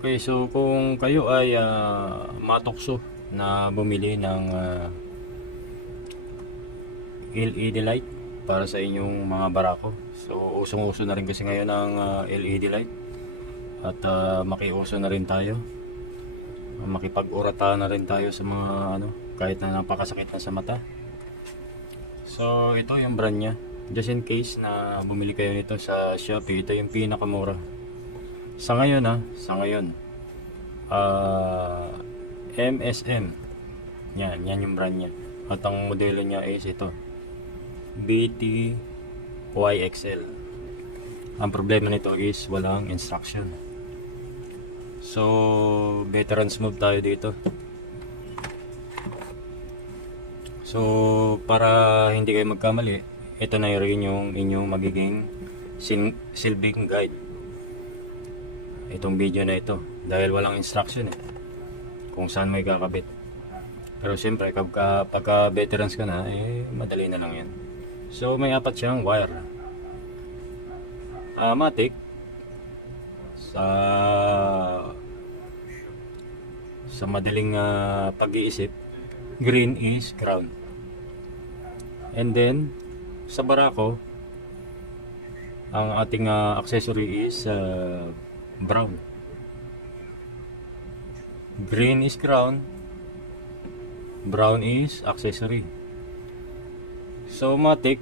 Okay, so kung kayo ay matukso na bumili ng LED light para sa inyong mga barako. So usong-uso na rin kasi ngayon ang LED light. At makiuso na rin tayo. Makipag-urata na rin tayo sa mga kahit na napakasakit na sa mata. So ito yung brand niya. Just in case na bumili kayo nito sa Shopee, ito yung pinakamura. Sa ngayon sa ngayon. MSM. Yan yung brand niya. At ang modelo niya is ito. BT-YXL. Ang problema nito is walang instruction. So, veterans move tayo dito. So, para hindi kayo magkamali, ito na rin yung inyong magiging silbing guide. Itong video na ito. Dahil walang instruction kung saan may kakabit. Pero siyempre, pagka veterans ka na, madali na lang yan. So, may apat siyang wire. Matic. Sa madaling pag-iisip, green is ground. And then sa barako, ang ating accessory is brown. Green is ground, brown is accessory. So matic,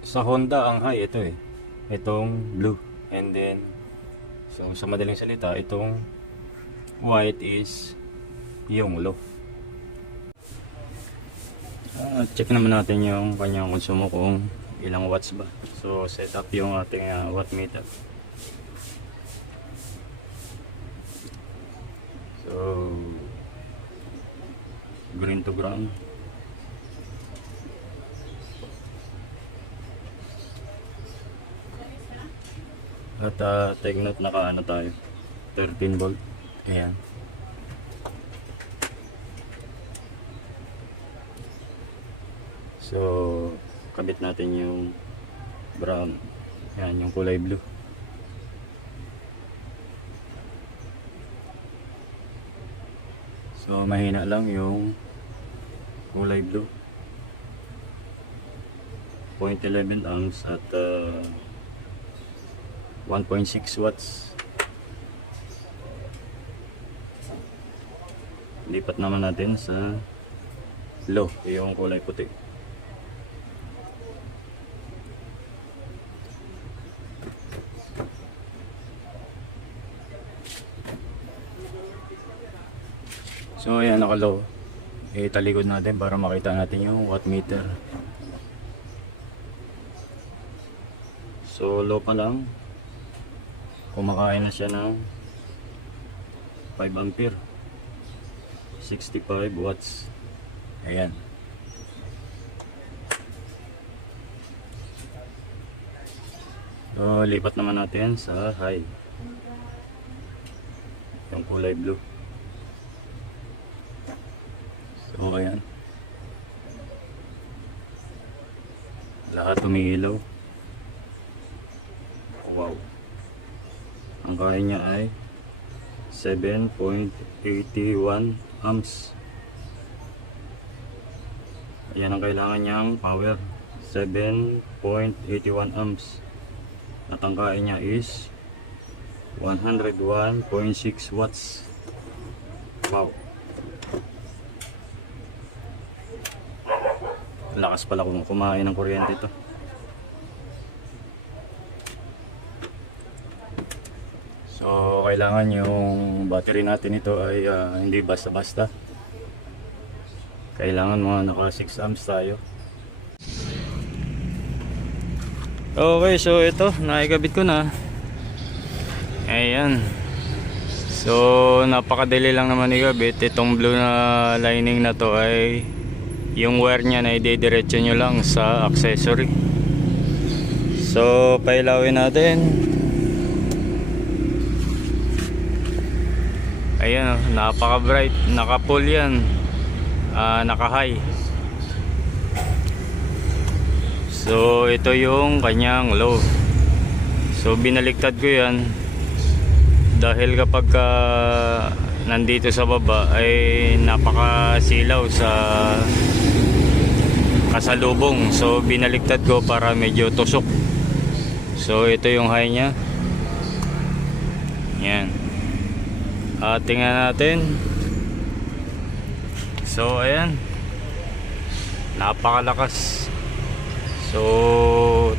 sa Honda ang high ito itong blue. And then so sa madaling salita, itong white is yung low. Check naman natin yung kanyang konsumo kung ilang watts ba. So set up yung ating watt meter. So green to ground. At take note, naka tayo 13 volt. Ayan. So kabit natin yung brown. Ayan, yung kulay blue. So mahina lang yung kulay blue. 0.11 amps at 1.6 watts. Lipat naman natin sa low, yung kulay puti. So ayan, naka-low. Talikod natin para makita natin yung watt meter. So low pa lang, kumakain na siya ng 5 ampere, 65 watts. Ayan. So lipat naman natin sa high, yung kulay blue. So ayan, lahat umiilaw. Wow. Ang kaya niya ay 7.81 amps. Ayan ang kailangan niyang power, 7.81 amps. At ang kaya niya is 101.6 watts. Wow. Lakas pala kung kumain ng kuryente ito. So kailangan yung battery natin ito ay hindi basta-basta. Kailangan mga naka 6 amps tayo. Okay, so ito, naikabit ko na. Ayan. So napakadali lang naman ikabit. Itong blue na lining na to ay yung wire nya na idediretso nyo lang sa accessory. So pailawin natin. Ayan, napaka bright, naka full yan, naka high. So ito yung kanyang low. So binaliktad ko yan dahil kapag nandito sa baba ay napakasilaw sa kasalubong, so binaliktad ko para medyo tusok. So ito yung high nya, yan. Tingnan natin. So ayan, napakalakas. So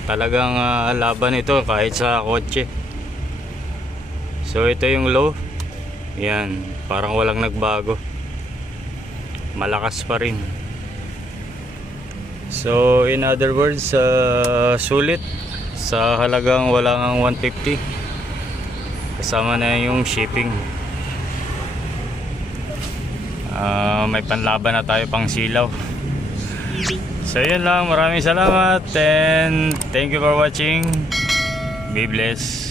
talagang laban ito kahit sa kotse. So ito yung low, yan, parang walang nagbago, malakas pa rin. So in other words, sulit sa halagang walang 150, kasama na yung shipping. May panlaban na tayo pang silaw. So yun lang, maraming salamat and thank you for watching. Be blessed.